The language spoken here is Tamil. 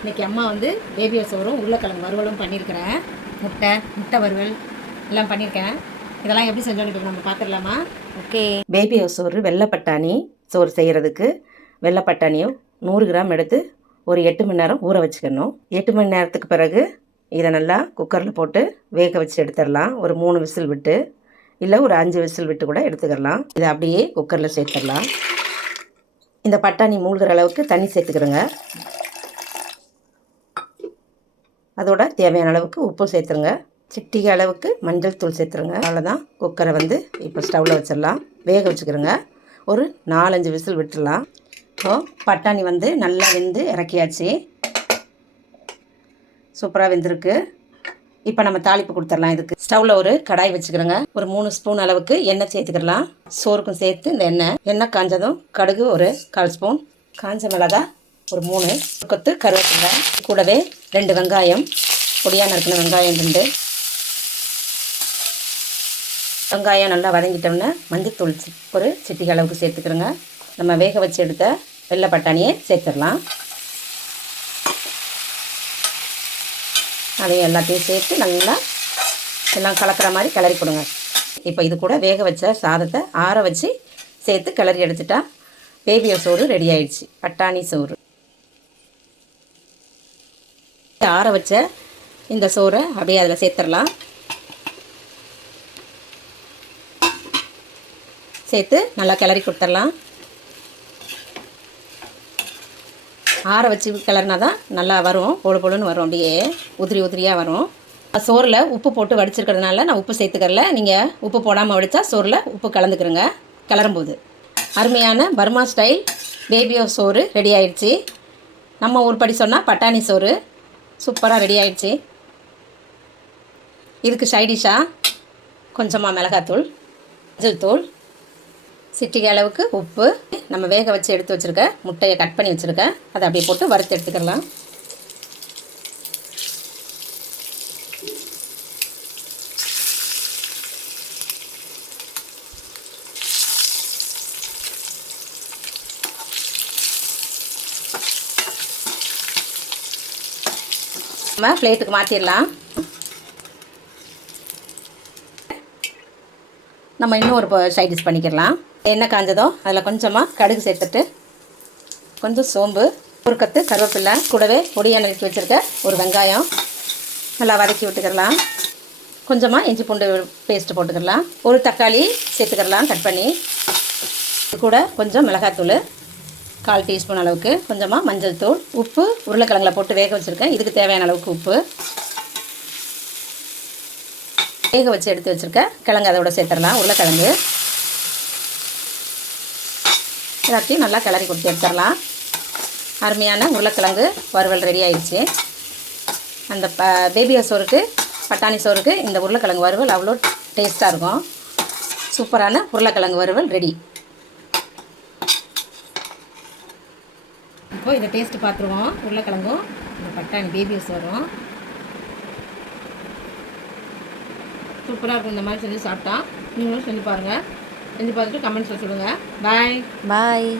இன்றைக்கி அம்மா வந்து பேபி சோறும் உருளைக்கிழங்கு வறுவலும் பண்ணியிருக்கிறேன். முட்டை முட்டை வறுவல் எல்லாம் பண்ணியிருக்கேன். இதெல்லாம் எப்படி செஞ்சோன்னு நம்ம பார்த்துடலாமா ஓகே. பேபி சோறு வெள்ளை பட்டாணி சோறு செய்கிறதுக்கு வெள்ளை பட்டாணியும் நூறு கிராம் எடுத்து ஒரு எட்டு மணி நேரம் ஊற வச்சுக்கணும். எட்டு மணி நேரத்துக்கு பிறகு இதை நல்லா குக்கரில் போட்டு வேக வச்சு எடுத்துடலாம். ஒரு மூணு விசில் விட்டு இல்லை ஒரு அஞ்சு விசில் விட்டு கூட எடுத்துக்கிடலாம் இதை அப்படியே குக்கரில் சேர்த்துடலாம். இந்த பட்டாணி மூழ்கிற அளவுக்கு தண்ணி சேர்த்துக்கிறோங்க. அதோட தேவையான அளவுக்கு உப்பு சேர்த்துருங்க. சிட்டிகை அளவுக்கு மஞ்சள் தூள் சேர்த்துருங்க. அவ்வளோதான் குக்கரை வந்து இப்போ ஸ்டவ்வில் வச்சிடலாம். வேக வச்சுக்கிறோங்க. ஒரு நாலஞ்சு விசில் விட்டுடலாம். இப்போது பட்டாணி வந்து நல்லா வெந்து இறக்கியாச்சு. சூப்பராக வெந்திருக்கு. இப்போ நம்ம தாளிப்பு கொடுத்துடலாம் இதுக்கு. ஸ்டவ்வில் ஒரு கடாய் வச்சுக்கிறோங்க. ஒரு மூணு ஸ்பூன் அளவுக்கு எண்ணெய் சேர்த்துக்கிடலாம் சோறுக்கும் சேர்த்து இந்த எண்ணெய். எண்ணெய் காஞ்சதும் கடுகு ஒரு கால் ஸ்பூன். காஞ்ச மிளகா ஒரு மூணு கொத்து கருவேப்பிலை கூடவே ரெண்டு வெங்காயம் பொடியாக நறுக்கின வெங்காயம் ரெண்டு. வெங்காயம் நல்லா வதங்கிட்டோம்னா மஞ்சத்தூள் ஒரு சிட்டிக அளவுக்கு சேர்த்துக்கிறோங்க. நம்ம வேக வச்சு எடுத்த வெள்ளை பட்டாணியை சேர்த்துடலாம். அதையும் எல்லாத்தையும் சேர்த்து நல்லா எல்லாம் கலக்கிற மாதிரி கிளறி கொடுங்க. இப்போ இது கூட வேக வச்ச சாதத்தை ஆற வச்சு சேர்த்து கிளறி எடுத்துட்டா பேபிய சோறு ரெடி ஆயிடுச்சு. பட்டாணி சோறு. ஆற வச்ச இந்த சோறை அப்படியே அதில் சேர்த்துடலாம். சேர்த்து நல்லா கிளறி கொடுத்துடலாம். ஆற வச்சு கிளறினா தான் நல்லா வரும். பொழு பொழுன்னு வரும் அப்படியே. உதிரி உதிரியாக வரும். சோறில் உப்பு போட்டு வடிச்சிருக்கிறதுனால நான் உப்பு சேர்த்துக்கறல. நீங்கள் உப்பு போடாமல் வடித்தா சோறில் உப்பு கலந்துக்கிறங்க கிளறும்போது. அருமையான பர்மா ஸ்டைல் பேபியோ சோறு ரெடி ஆயிடுச்சு. நம்ம ஊர் படி சொன்னால் பட்டாணி சோறு. சூப்பராக ரெடி ஆயிடுச்சு. இதுக்கு சைடிஷாக கொஞ்சமாக மிளகாத்தூள் மஞ்சள் தூள் சிட்டிகை அளவுக்கு உப்பு. நம்ம வேக வச்சு எடுத்து வச்சுருக்க முட்டையை கட் பண்ணி வச்சுருக்கேன் அதை அப்படியே போட்டு வறுத்து எடுத்துக்கலாம். நம்ம பிளேட்டுக்கு மாற்றிடலாம் நம்ம இன்னும் ஒரு சைட் டிஷ் பண்ணிக்கிடலாம். எண்ணெய் காஞ்சதோ அதில் கொஞ்சமாக கடுகு சேர்த்துட்டு கொஞ்சம் சோம்பு ஒரு கத்து கூடவே பொடியாக நறுக்கி வச்சுருக்க ஒரு வெங்காயம். நல்லா வதக்கி விட்டுக்கிடலாம். கொஞ்சமாக இஞ்சி பூண்டு பேஸ்ட்டு போட்டுக்கிடலாம். ஒரு தக்காளி சேர்த்துக்கிடலாம் கட் பண்ணி. கூட கொஞ்சம் மிளகாத்தூள். கால் டீஸ்பூன் அளவுக்கு கொஞ்சமாக மஞ்சள் தூள் உப்பு உருளைக்கிழங்குல போட்டு வேக வச்சுருக்கேன். இதுக்கு தேவையான அளவுக்கு உப்பு. வேக வச்சு எடுத்து வச்சுருக்கேன் கிழங்கு அதோட சேர்த்துடலாம். உருளைக்கிழங்கு. எல்லாத்தையும் நல்லா கிளறி கொடுத்து எடுத்துடலாம். அருமையான உருளைக்கிழங்கு வறுவல் ரெடி ஆயிடுச்சு. அந்த ப பேபியா சோறுக்கு பட்டாணி சோறுக்கு இந்த உருளைக்கிழங்கு வறுவல் அவ்வளோ டேஸ்ட்டாக இருக்கும். சூப்பரான உருளைக்கிழங்கு வறுவல் ரெடி இப்போ இதை டேஸ்ட்டு பார்த்துருவோம். உருளைக்கிழங்கும் இந்த பட்டாணி பேபிஸ் வரும் சூப்பராக இருக்கும். இந்த மாதிரி செஞ்சு சாப்பிட்டா நீங்களும் செஞ்சு பாருங்கள் செஞ்சு பார்த்துட்டு கமெண்ட்ஸில் சொல்லுங்கள் பாய் பாய்